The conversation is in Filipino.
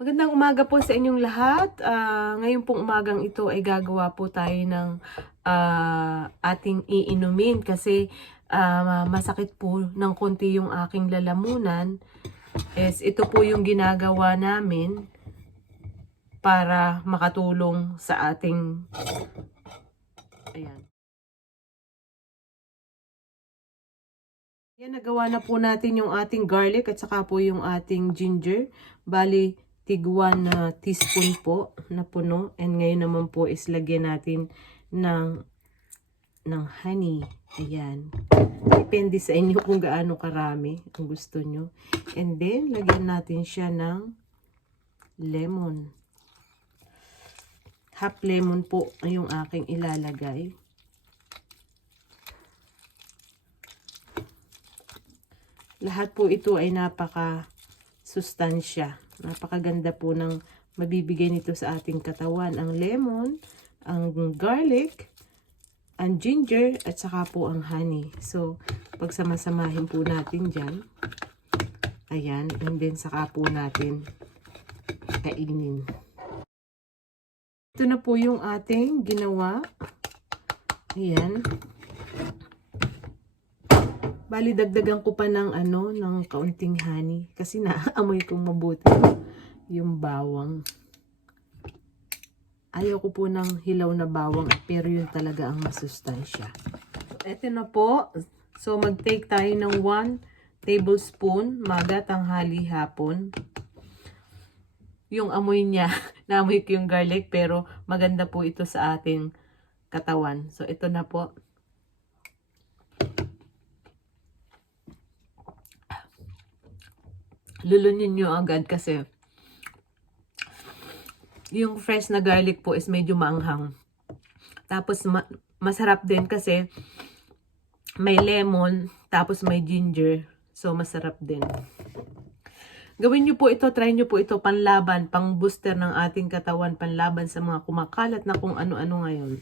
Magandang umaga po sa inyong lahat. Ngayon pong umagang ito ay gagawa po tayo ng ating iinumin kasi masakit po ng konti yung aking lalamunan. Ito po yung ginagawa namin para makatulong sa ating ayan. Yan, nagawa na po natin yung ating garlic at saka po yung ating ginger. Bali, tig 1 teaspoon po na puno. And ngayon naman po is lagyan natin ng honey. Ayan. Depende sa inyo kung gaano karami ang gusto nyo. And then, lagyan natin siya ng lemon. Half lemon po yung aking ilalagay. Lahat po ito ay napaka-sustansya. Napakaganda po ng mabibigay nito sa ating katawan. Ang lemon, ang garlic, ang ginger, at saka po ang honey. So, pagsamasamahin po natin dyan. Ayan. And then, saka po natin kainin. Ito na po yung ating ginawa. Ayan. Bali, dagdagan ko pa ng ng kaunting honey kasi naamoy kong mabuti yung bawang. Ayaw ko po ng hilaw na bawang, pero yun talaga ang masustansya. Ito na po. So, mag-take tayo ng 1 tablespoon, maga, tanghali, hapon. Yung amoy niya, naamoy ko yung garlic, pero maganda po ito sa ating katawan. So, ito na po. Lulunin nyo agad kasi yung fresh na garlic po is medyo maanghang. Tapos masarap din kasi may lemon, tapos may ginger. So masarap din. Gawin nyo po ito, try nyo po ito panlaban, pang booster ng ating katawan, panlaban sa mga kumakalat na kung ano-ano ngayon.